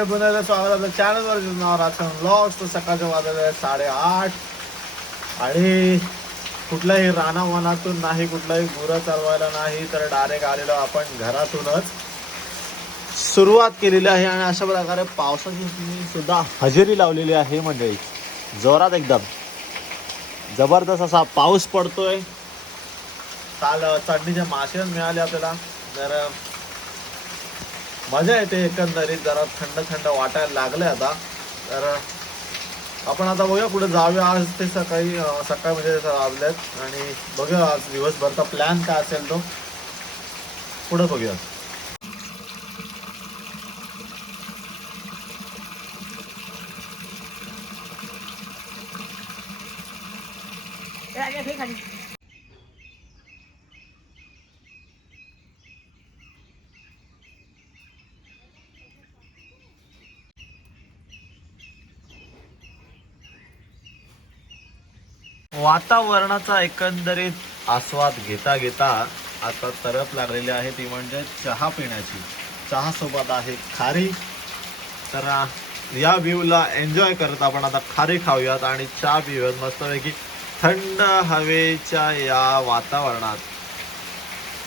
मंडळी पुन्हा स्वागत आहे चॅनलवर नाव राजकारण ब्लॉग्स तर सकाळच्या वाजले साडेआठ. आणि कुठल्याही रानावनातून नाही कुठलाही गुरं चालवायला नाही तर डायरेक्ट आलेलो आपण घरातूनच. सुरुवात केलेली आहे आणि अशा प्रकारे पावसाची सुद्धा हजेरी लावलेली आहे मंडळी. जोरात एकदम. जबरदस्त असा पाऊस पडतोय. काल चढणीचे मासे मिळाले आपल्याला. तर मजा येते एकंदरीत जरा थंड थंड वाटायला लागले आता. तर आपण आता बघूया पुढे जाऊया. आज ते सकाळी सकाळ सकाळी म्हणजे वाजल्यात आणि बघूया आज दिवसभरचा प्लॅन काय असेल तो. पुढं बघूया. वातावरणाचा एकंदरीत आस्वाद घेता घेता आता तरफ लागलेली आहे. ती म्हणजे चहा पिण्याची. चहा सोबत आहे खारी. तर या व्ह्यूला एन्जॉय करत आपण आता खारी खाऊयात आणि चहा पिऊयात. मस्तपैकी थंड हवेच्या या वातावरणात.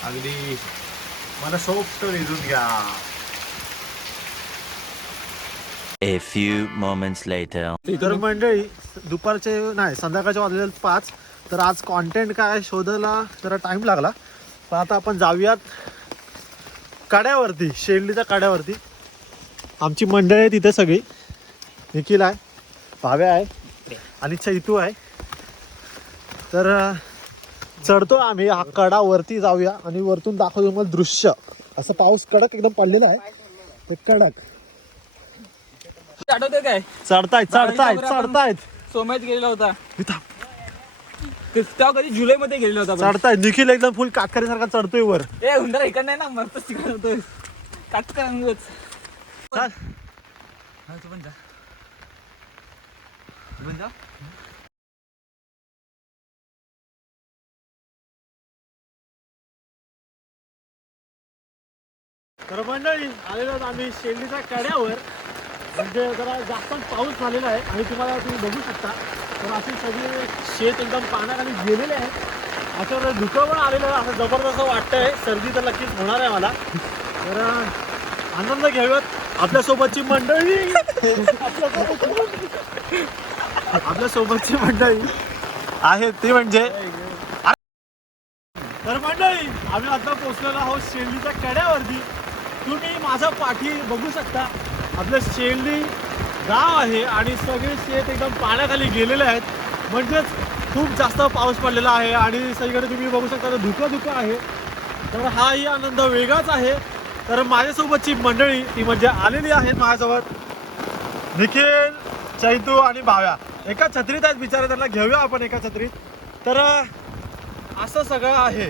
अगदी मला सोप्ट विजून घ्या. A few moments later. तर मंडळी दुपारचे नाही संध्याकाळचे वाजलेले पाच. तर आज कॉन्टेंट काय शोधायला जरा टाइम लागला. पण आता आपण जाऊयात कड्यावरती शेंडलीच्या कड्यावरती. आमची मंडळी आहे तिथे सगळी. निखिल आहे भाव्या आहे आणि चैतू आहे. तर चढतो आम्ही हा कडा वरती जाऊया. आणि वरतून दाखवतो तुम्हाला दृश्य. असं पाऊस कडक एकदम पडलेला आहे. ते कडक. आठवतंय काय? चढतायत चढतायत चढतायत. सोमयत गेलेला होता. तेव्हा कधी जुलै मध्ये गेलेला होता आपण. चढताय निखिल एकदम फुल कातकरी सारखा चढतोय वर. ए हुंडा इकडं नाही ना? मस्त तिकडे होतो काटकर अंगच चल. तू पण जा. तू पण जा. तर मंडळी आलेलो आम्ही शेंडीच्या कड्यावर. म्हणजे जरा जास्त पाऊस झालेला आहे. आणि तुम्हाला तुम्ही बघू शकता. तर असे सगळे शेत एकदम पाण्याखाली गेलेले आहे असं धुकं पण आलेलं आहे. असं जबरदस्त वाटतंय. सर्दी तर नक्कीच होणार आहे मला तर आनंद घेऊयात आपल्यासोबतची मंडळी. आपल्यासोबतची मंडळी आहे ती म्हणजे. तर मंडळी आम्ही आता पोहोचलेलो आहोत शेलीच्या कड्यावरती. तुम्ही माझा पाठी बघू शकता. आपलं शेल्डी गाव आहे आणि सगळे शेत एकदम पाण्याखाली गेलेले आहेत. म्हणजेच खूप जास्त पाऊस पडलेला आहे आणि सगळीकडे तुम्ही बघू शकता तर धुकं धुकं आहे. तर हाही आनंद वेगळाच आहे. तर माझ्यासोबतची मंडळी ती म्हणजे आलेली आहेत माझ्यासोबत निखिल चैतू आणि भाव्या. एका छत्रीत आहेत बिचारे त्यांना घेऊया आपण एका छत्रीत. तर असं सगळं आहे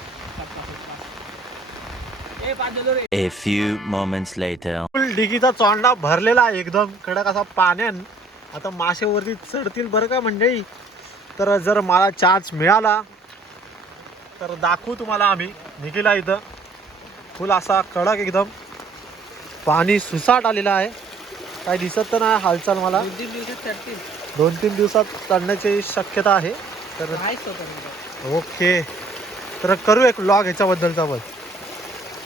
ए पाच झालो रे A few moments later. फुल डिगीचा चोंडा भरलेला आहे एकदम. कडक असा पाण्यान. आता मासे वरती चढतील बरं का मंडळी? तर जर मला चान्स मिळाला तर दाखवू तुम्हाला आम्ही. निघिला इथं. फुल असा कडक एकदम. पाणी सुसाट आलेला आहे. काही दिसत तर नाही हालचाल मला. दोन तीन दिवसात चढतील. दोन तीन दिवसात चढण्याची शक्यता आहे. तर ओके. तर करू एक लॉग ह्याच्याबद्दलचा बघ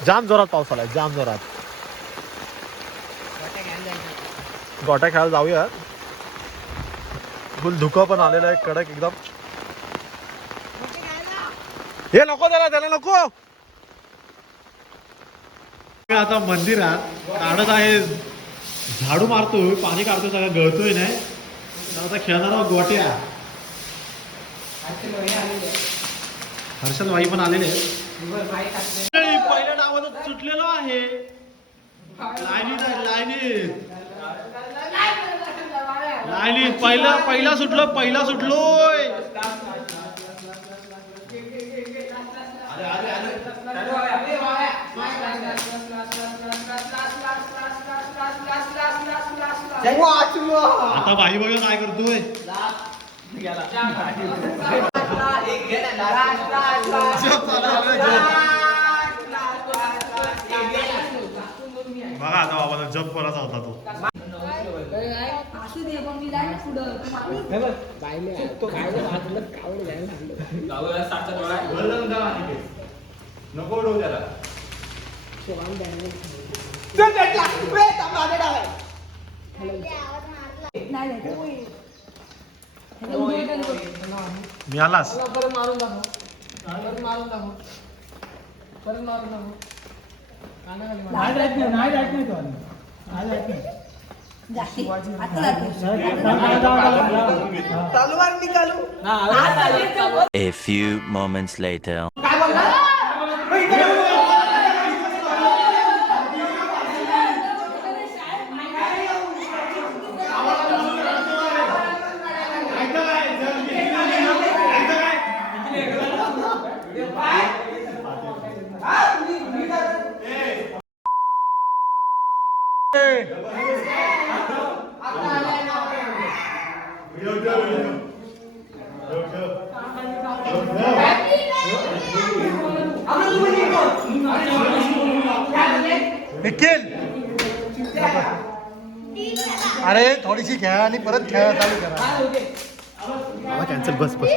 जाम जोरात पाऊस आलाय जाम जोरात. गोट्या खेळायला जाऊया. फुल धुकं पण आलेलं आहे कडक एकदम. हे नको त्याला त्याला नको. आता मंदिरात काढत आहे. झाडू मारतोय पाणी काढतोय सगळं गळतोय नाही. आता खेळणार गोट्या. हर्षल भाई पण आलेले आहेत. पहिल्या डावात सुटलेलो आहे. लाईनीत आहे लाईनीत लाईनीत पहिला पहिला सुटलो पहिला सुटलोय. आता भाई बघा काय करतोय. बघा आता बाबाला जप करायचा होता तो असू दे पण मी जाईन पुढं तुम्हाला नको उडवू त्याला नाही नाही. मी आलास परत मारून दाखव. परत मारून दाखव. परत मारून दाखव. कानाखाली मार. जास्ती आता जाते. तलवार निकालू. A few moments later. Nikhil! अरे थोडीशी खेळा आणि परत खेळा चालू करा. कॅन्सल बस बस.